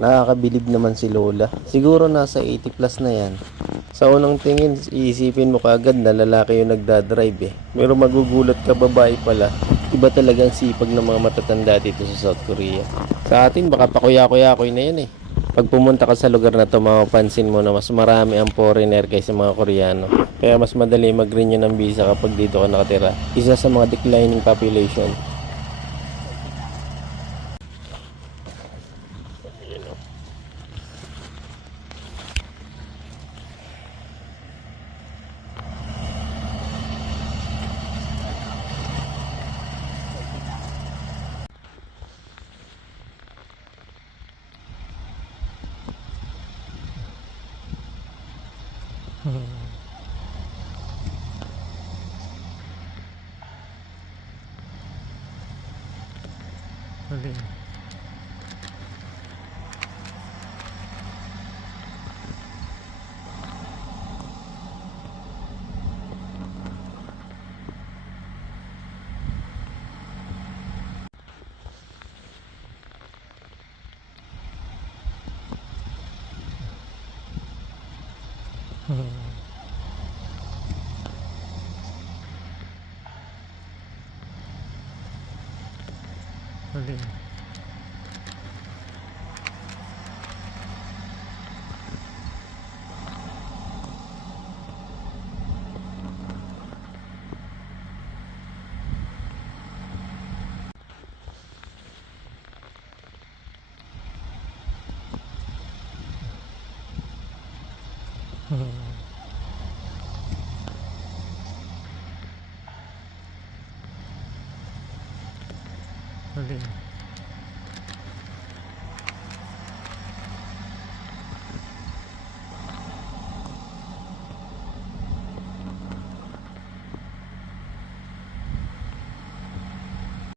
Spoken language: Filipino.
Nakakabilib naman si Lola. Siguro nasa 80 plus na yan. Sa unang tingin, iisipin mo kaagad na lalaki yung nagdadrive eh. Pero magugulat ka, babae pala. Iba talagang sipag ng mga matatanda dito sa South Korea. Sa atin, baka pakuya-kuya-kuy na yan eh. Pag pumunta ka sa lugar na to, mapapansin mo na mas marami ang foreigner kaysa mga Koreano. Kaya mas madali mag-renew ng visa kapag dito ka nakatira. Isa sa mga declining population. Huli. Huli. Huli.